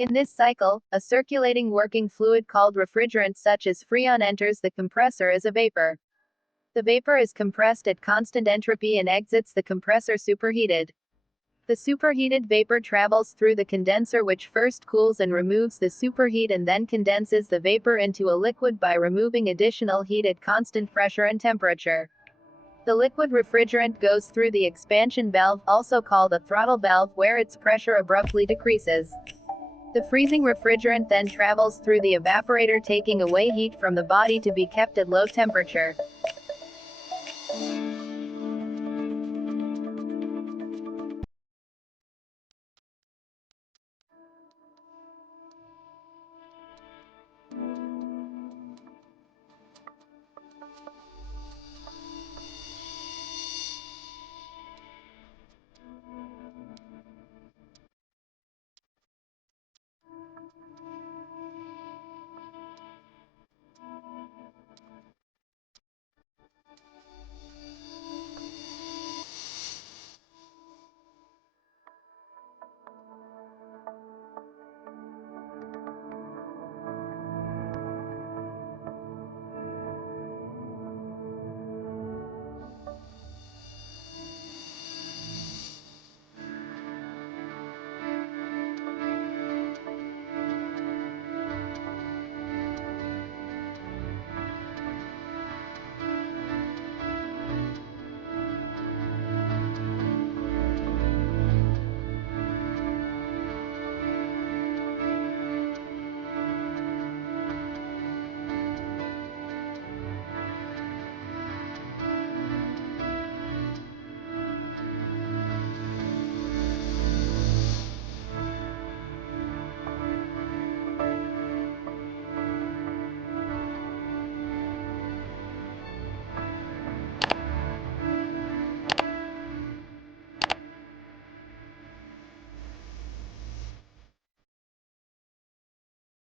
In this cycle, a circulating working fluid called refrigerant such as freon enters the compressor as a vapor. The vapor is compressed at constant entropy and exits the compressor superheated. The superheated vapor travels through the condenser, which first cools and removes the superheat and then condenses the vapor into a liquid by removing additional heat at constant pressure and temperature. The liquid refrigerant goes through the expansion valve, also called a throttle valve, where its pressure abruptly decreases. The freezing refrigerant then travels through the evaporator, taking away heat from the body to be kept at low temperature.